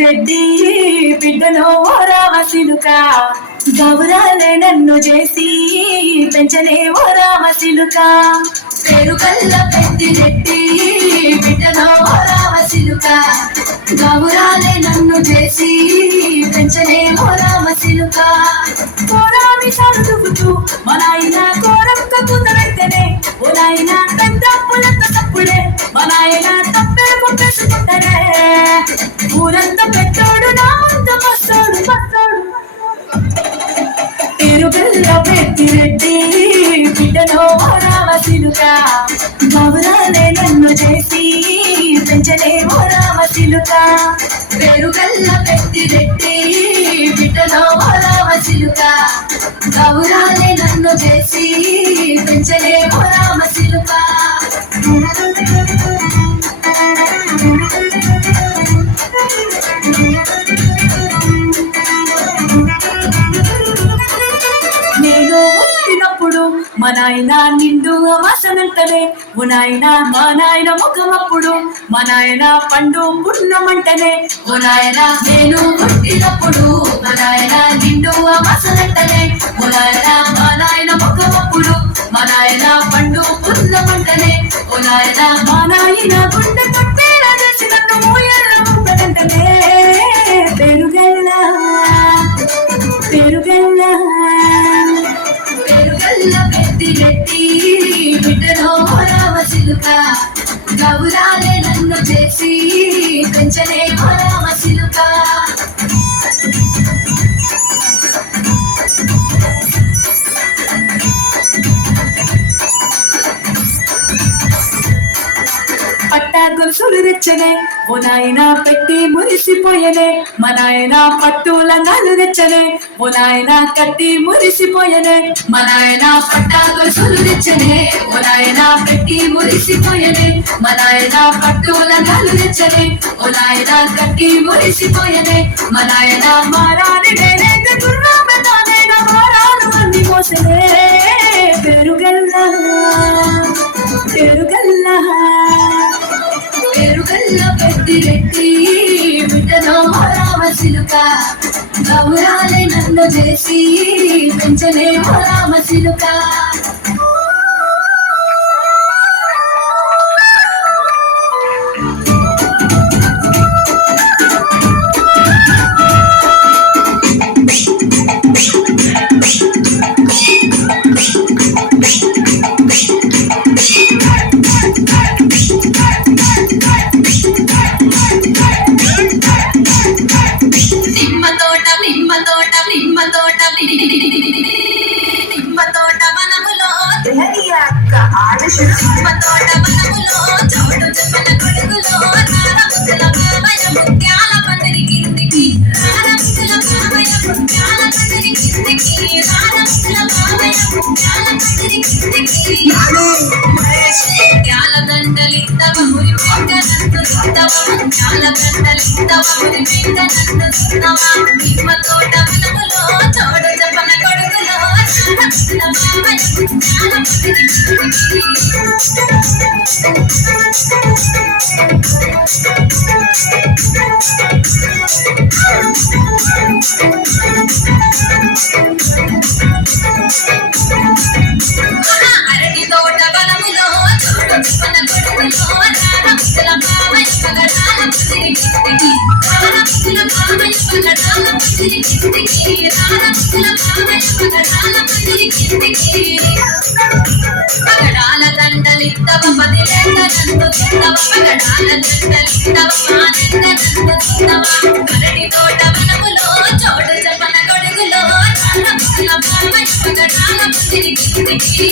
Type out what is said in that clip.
రెడ్డి బిడ్డలో ఓ రామశిలుక గౌరాలే నన్ను చేసి పెంచలే ఓ రామశిలుక పేరు కల్ల పెద్దిరెడ్డి బిడ్డలో ఓ రామశిలుక గౌరాలే నన్ను చేసి పెంచలే ఓ రామశిలుక కోరామి సరుదుకుతూ మా నాయన కోరంత కుదరైతేనే ఓ నాయన పెద్ద పులంత తప్పుడే మా నాయన తప్పే పంపేసుకుంటానే ఊరంతా పెట్టాడు నా అంత పస్తాడు తిరుగల్ల పెద్దిరెడ్డి బిడ్డలో రామశిలుక గౌరాలే నన్ను చేసి పెంచలే ఓ రామశిలుక పెరుగల్ల పెద్దిరెడ్డి బిడ్డలో రామశిలుక గౌరాలే నన్ను చేసి పెంచలే ఓ రామశిలుక నేను పుట్టినప్పుడు మా నాయన నిండు అమాసనంటనే ఓ నాయన మా నాయన ముఖమప్పుడు మా నాయన పండు పున్నమంటనే ఓ నాయన నేను పుట్టినప్పుడు మా నాయన నిండు అమాసనంటనే ఓ నాయన మా నాయన ముఖమప్పుడు మా నాయన పండు పున్నమంటనే ఓ నాయన మా నాయన గుండె కొట్టేలా చేసి నన్ను మూయల ముట్టంటనే పెరుగల్ల పెద్దిరెడ్డి బిడ్డలో రామశిలుక గౌరాలే నన్ను చేసి పెంచలే రామశిలుక పట్టా గొలుసులు తెచ్చనే ఓ నాయన పెట్టి మురిసిపోయనే మా నాయన పట్టు లంగాలు తెచ్చనే ఓ నాయన కట్టి మురిసిపోయనే మా నాయన పట్టా గొలుసులు తెచ్చనే ఓ నాయన పెట్టి మురిసిపోయనే మా నాయన పట్టు లంగాలు తెచ్చనే ఓ నాయన కట్టి మురిసిపోయనే మా నాయన మారాని నేనైతే గుర్రామెదానైనా మారాను మంది మోసనే పెరుగల్ల పెద్దిరెడ్డి బిడ్డలో రామశిలుక గౌరాలే నన్ను చేసి పెంచలే రామశిలుక నిమ్మతోట వనములో నిమ్మతోట వనములో చోటు చెప్పన కొడుకులో రారముల బావయ ముత్యాల పందిరి కిందికి రారముల బావయ ముత్యాల పందిరి కిందికి రారముల బావయ ముత్యాల పందిరి కిందికి ముత్యాల దండలిద్దవ మురి వెంకనందులిద్దవ ముత్యాల దండలిద్దవ మురి వెంకనందులిద్దవ నిమ్మతోట వనములో చోటు చెప్పన కొడుకులో రారముల బావయ ముత్యాల పందిరి కిందికి అరటి తోట వనములో చోటు చెప్పన కొడుకులో రారముల బావయ పగడాల పందిరి కిందికి రారముల బావయ పగడాల పందిరి కిందికి రారముల బావయ పగడాల పందిరి కిందికి పగడాల దండలిద్దవ పదిలేందనందు తిందవ పగడాల దండలిద్దవ మానందనందు తిందవ అరటి తోట వనములో చోటు చెప్పన కొడుకులో రారముల బావయ పగడాల పందిరి కిందికి